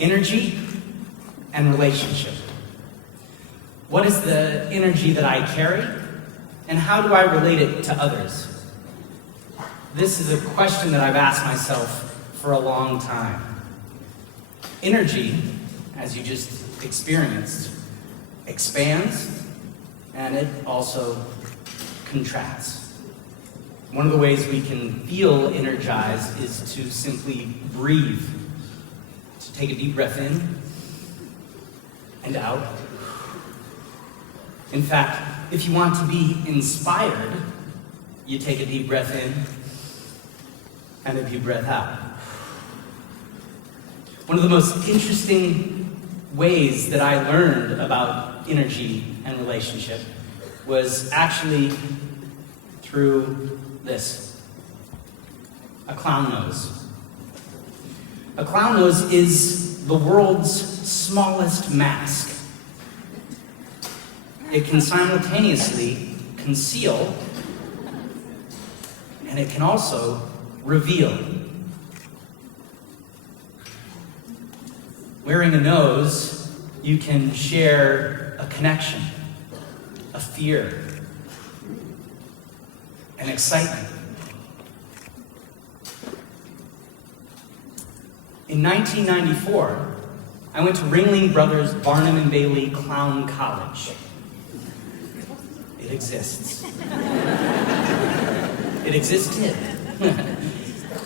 Energy and relationship. What is the energy that I carry, and how do I relate it to others? This is a question that I've asked myself for a long time. Energy, as you just experienced, expands, and it also contracts. One of the ways we can feel energized is to simply breathe. To take a deep breath in and out. In fact, if you want to be inspired, you take a deep breath in and a deep breath out. One of the most interesting ways that I learned about energy and relationship was actually through this. A clown nose. A clown nose is the world's smallest mask. It can simultaneously conceal, and it can also reveal. Wearing a nose, you can share a connection, a fear, an excitement. In 1994, I went to Ringling Brothers Barnum and Bailey Clown College. It exists. It existed.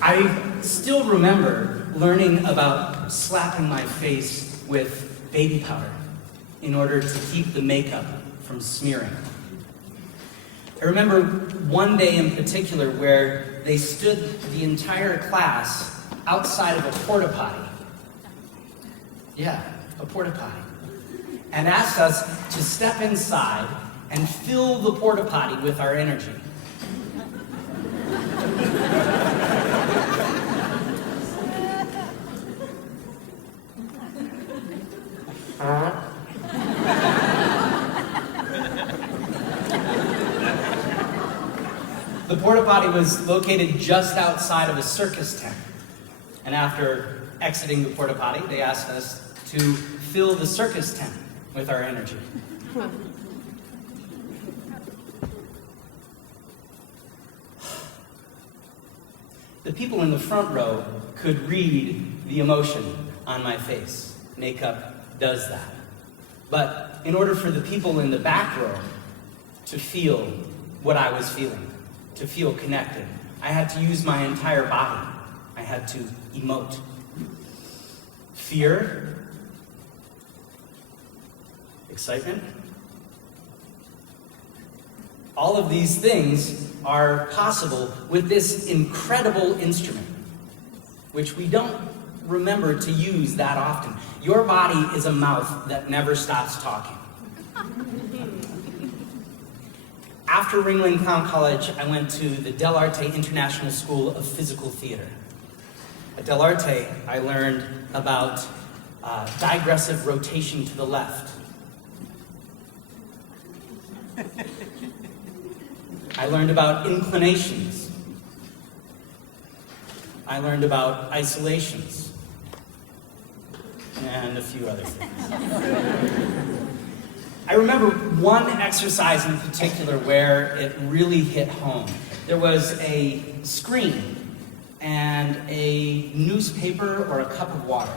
I still remember learning about slapping my face with baby powder in order to keep the makeup from smearing. I remember one day in particular where they stood the entire class outside of a porta potty. Yeah, a porta potty. And asked us to step inside and fill the porta potty with our energy. The porta potty was located just outside of a circus tent. And after exiting the porta potty, they asked us to fill the circus tent with our energy. The people in the front row could read the emotion on my face. Makeup does that. But in order for the people in the back row to feel what I was feeling, to feel connected, I had to use my entire body. I had to emote. Fear, excitement. All of these things are possible with this incredible instrument, which we don't remember to use that often. Your body is a mouth that never stops talking. After Ringling Clown College, I went to the Del Arte International School of Physical Theater. At Del Arte, I learned about digressive rotation to the left. I learned about inclinations. I learned about isolations. And a few other things. I remember one exercise in particular where it really hit home. There was a screen and a newspaper or a cup of water.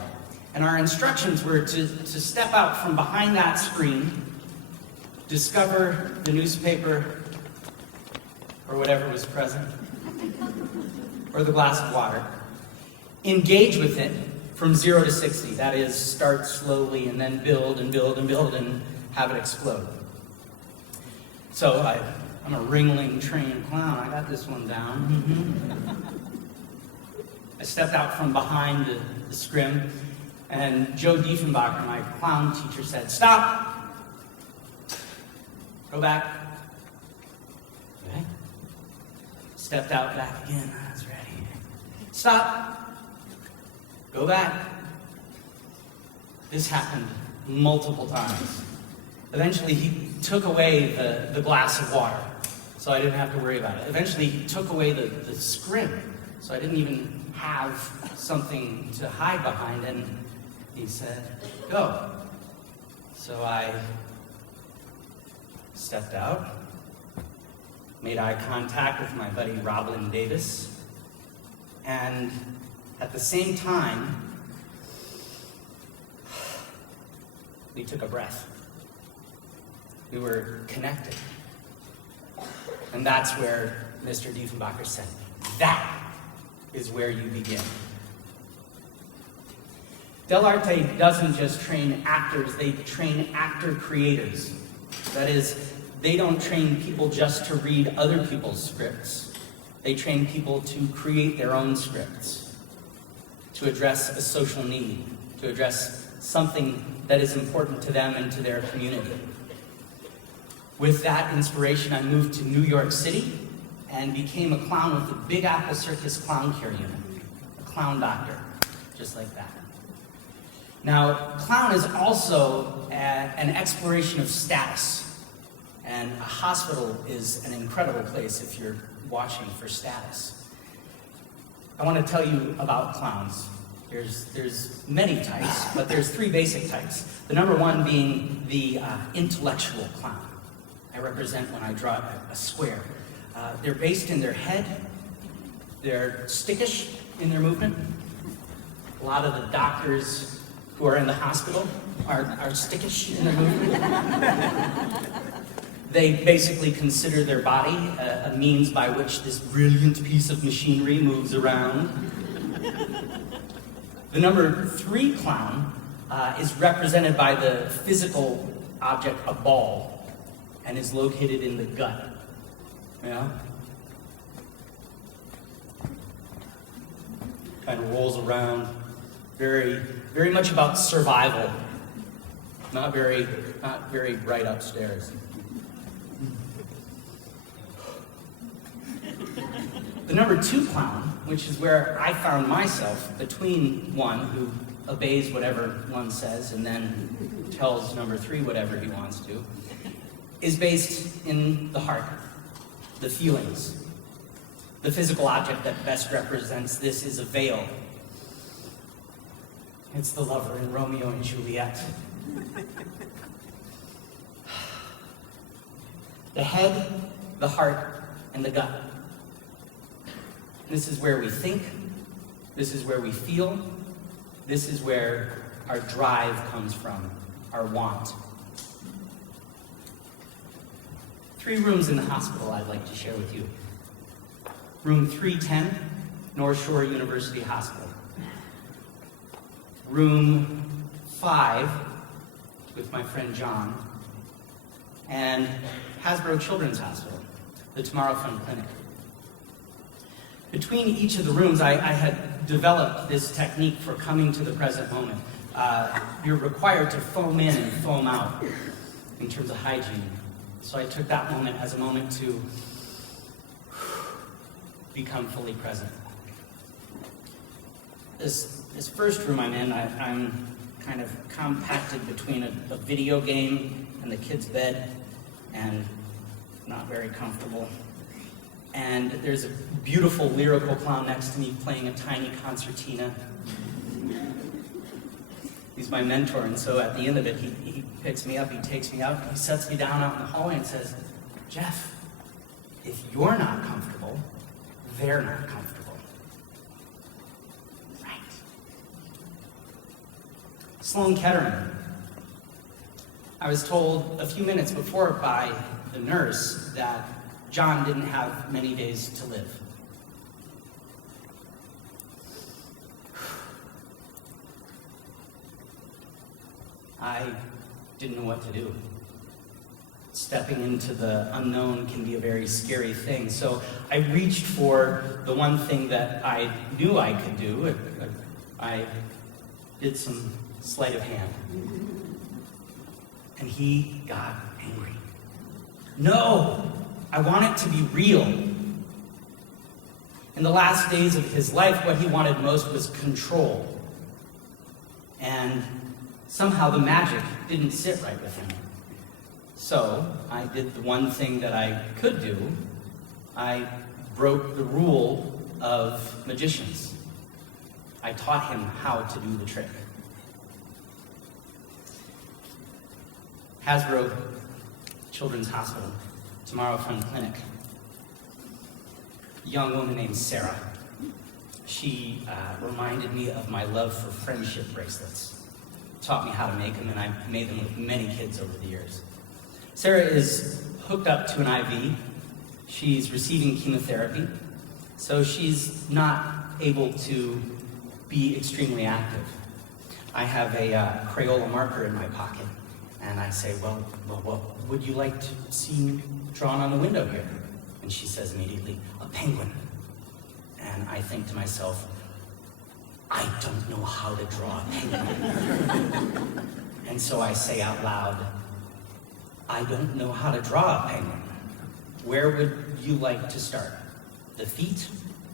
And our instructions were to step out from behind that screen, discover the newspaper or whatever was present, or the glass of water, engage with it from 0 to 60. That is, start slowly and then build and build and build and have it explode. So I'm a Ringling trained clown. I got this one down. I stepped out from behind the scrim, and Joe Diefenbacher, my clown teacher, said, "Stop! Go back." Okay. Stepped out back again. I was ready. Stop! Go back. This happened multiple times. Eventually, he took away the glass of water, so I didn't have to worry about it. Eventually, he took away the scrim, so I didn't even have something to hide behind, and He said, go. So I stepped out, made eye contact with my buddy Robin Davis, and at the same time, we took a breath. We were connected. And that's where Mr. Diefenbacher said, that is where you begin. Del Arte doesn't just train actors, they train actor creators. That is, they don't train people just to read other people's scripts. They train people to create their own scripts, to address a social need, to address something that is important to them and to their community. With that inspiration, I moved to New York City and became a clown with the Big Apple Circus Clown Care Unit, a clown doctor, just like that. Now, clown is also an exploration of status, and a hospital is an incredible place if you're watching for status. I want to tell you about clowns. There's many types, but there's three basic types. The number one being the intellectual clown. I represent when I draw a square. They're based in their head. They're stickish in their movement. A lot of the doctors who are in the hospital are stickish in their movement. They basically consider their body a means by which this brilliant piece of machinery moves around. The number three clown is represented by the physical object, a ball, and is located in the gut. Yeah? Kind of rolls around, very much about survival. Not very bright upstairs. The number two clown, which is where I found myself between one who obeys whatever one says and then tells number three whatever he wants to, is based in the heart, the feelings. The physical object that best represents this is a veil. It's the lover in Romeo and Juliet. The head, the heart, and the gut. This is where we think, this is where we feel, this is where our drive comes from, our want. 3 rooms in the hospital I'd like to share with you. Room 310, North Shore University Hospital. Room 5, with my friend John, and Hasbro Children's Hospital, the Tomorrow Fund Clinic. Between each of the rooms, I had developed this technique for coming to the present moment. You're required to foam in and foam out in terms of hygiene. So I took that moment as a moment to become fully present. This first room I'm in, I'm kind of compacted between a video game and the kid's bed, and not very comfortable. And there's a beautiful lyrical clown next to me playing a tiny concertina. He's my mentor, and so at the end of it, he picks me up, he takes me out, he sets me down out in the hallway and says, Jeff, if you're not comfortable, they're not comfortable. Right. Sloan Kettering. I was told a few minutes before by the nurse that John didn't have many days to live. I didn't know what to do. Stepping into the unknown can be a very scary thing. So I reached for the one thing that I knew I could do. I did some sleight of hand. And he got angry. No! I want it to be real. In the last days of his life, what he wanted most was control. And somehow the magic didn't sit right with him. So I did the one thing that I could do. I broke the rule of magicians. I taught him how to do the trick. Hasbro Children's Hospital, Tomorrow Fun Clinic. A young woman named Sarah. She reminded me of my love for friendship bracelets. Taught me how to make them, and I've made them with many kids over the years. Sarah is hooked up to an IV. She's receiving chemotherapy, so she's not able to be extremely active. I have a Crayola marker in my pocket, and I say, well, what would you like to see drawn on the window here? And she says immediately, a penguin. And I think to myself, I don't know how to draw a penguin. And so I say out loud, I don't know how to draw a penguin. Where would you like to start? The feet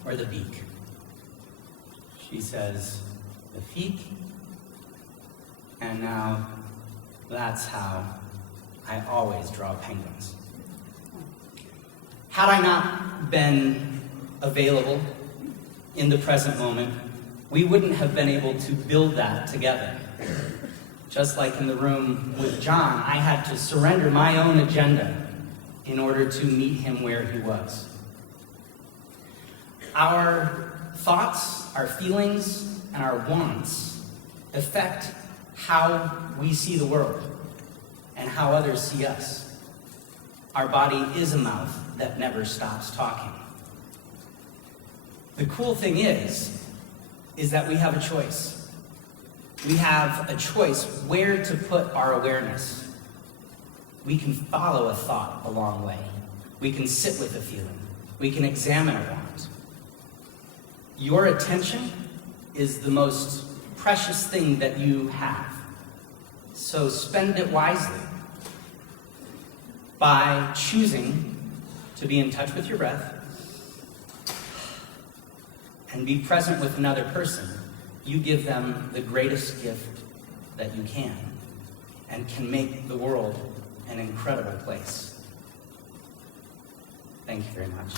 or the beak? She says, the feet. And now that's how I always draw penguins. Had I not been available in the present moment, we wouldn't have been able to build that together. Just like in the room with John, I had to surrender my own agenda in order to meet him where he was. Our thoughts, our feelings, and our wants affect how we see the world and how others see us. Our body is a mouth that never stops talking. The cool thing is that we have a choice. We have a choice where to put our awareness. We can follow a thought a long way. We can sit with a feeling. We can examine a want. Your attention is the most precious thing that you have. So spend it wisely by choosing to be in touch with your breath and be present with another person. You give them the greatest gift that you can and can make the world an incredible place. Thank you very much.